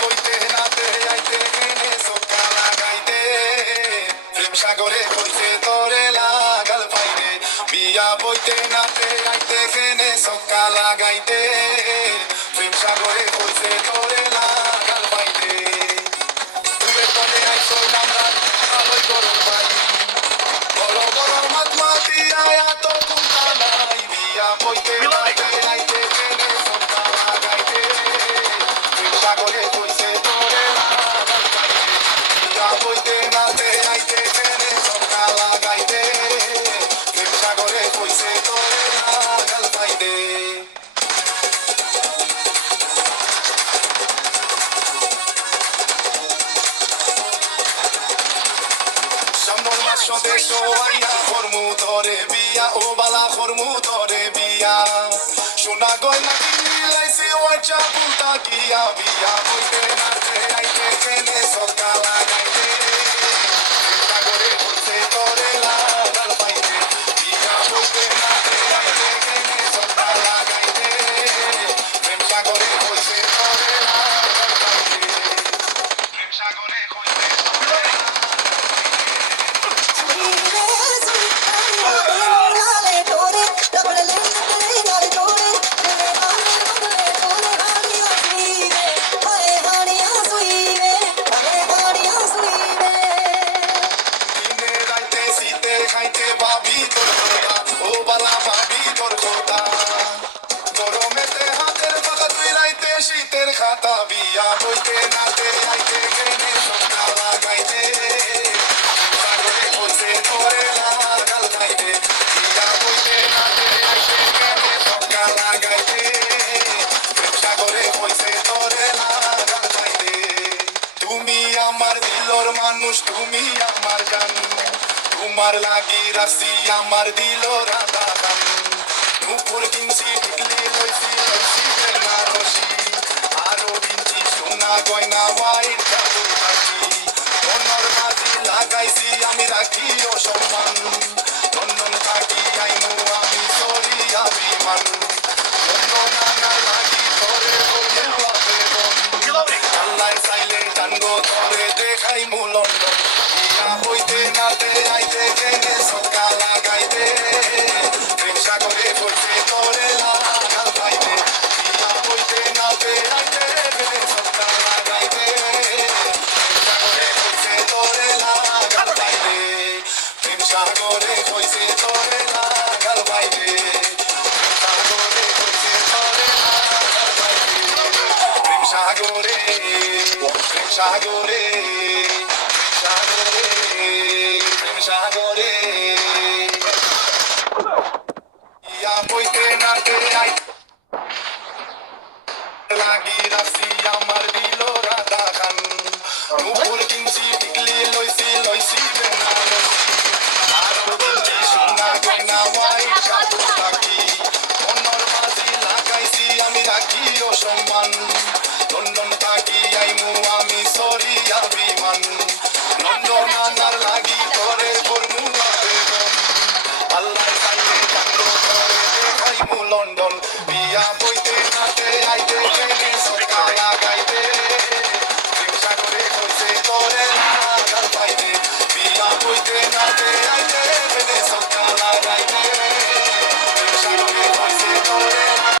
বইতে নাতে আইতে কেনে সক্কা লাগাইতে প্রেম সাগরে কইছে তোরে লাগাল পাইরে বিয়া বইতে নাতে আইতে কেনে সক্কা লাগাইতে প্রেম সাগরে কইছে তোরে লাগাল পাইরে তুমি কোনে আইছো আমরা আলোই গরম পাই বড় বড় মাত মাতিয়া এত কুন্তা নাই বিয়া বইতে নাতে আইতে কেনে সক্কা লাগাইতে প্রেম সাগরে কইছে তোরে লাগাল পাইরে বিয়া বইতে নাতে আইতে কেনে সক্কা লাগাইতে প্রেম সাগরে কইছে তোরে লাগাল পাইরে সামনের মাস দেশ আইয়া করমু তোরে বিয়া ও বালা করমু তোরে বিয়া সোনা গয়না কিলাইছি ওয়াচা পুতা কিয়া বিয়া বইতে নাতে আইতে কেনে সক্কা লাগাইতে সাগরে কইছে তোরে লাগাল পাইতে বিয়া বইতে নাতে আইতে কেনে সক্কা লাগাইতে প্রেম সাগরে কইছে তোরে লাগাল পাইতে প্রেম সাগরে কইছে তোরে খাইতে ভাবি তোর কথা ও বালা ভাবি তোর কথা গরমেতে হাতের পাখা তুই রাইতে শীতের খাতা বিয়া বইতে নাতে আইতে কেনে সক্কা লাগাইতে সাগরে কইছে তোরে লাগাল খাইতে বিয়া বইতে নাতে আইতে কেনে সক্কা লাগাইতে সাগরে কইছে তোরে লাগাল খাইতে তুমি আমার দিলর মানুষ তুমি আমার জান তোমার লাগি রাখছি আমার দিল রাধা গান নুপুর কিনছি টিকলি লইছি লইছি প্রেমা রশি আরো কিনছি সোনা গয়না হোয়াইট জাদু পাখি মনর মাঝি লাগাইছি আমি রাখি ও সম্মান নন্দন থাকি আইনু আমি সরি অভিমান নানা লাগি তোরে বলবো আবেদন আল্লাহ চাইলে জানগো তোরে দেখাই মু লন্ডন বিয়া বইতে নাতে আইতে কেনে সক্কা লাগাইতে প্রেম সাগরে কইছে তোরে লাগাল পাইতে বিয়া বইতে নাতে আইতে কেনে সক্কা লাগাইতে প্রেম সাগরে কইছে তোরে লাগাল পাইতে প্রেম সাগরে কইছে তোরে লাগাল পাইতে সাগরে কইছে তোরে লাগাল পাইতে প্রেম সাগরে প্রেম সাগরে সাগরে ইয়া বইতে নাতে আই লাগি রাখছি আমার দিল রাধা গান নুপুর কিনছি টিকলি লইছি লইছি বেনারসি আরো কিনছি সোনা গয়না হোয়াইট জাদু পাখি মনর মাঝি লাগাইছি আমি রাখি ও সম্মান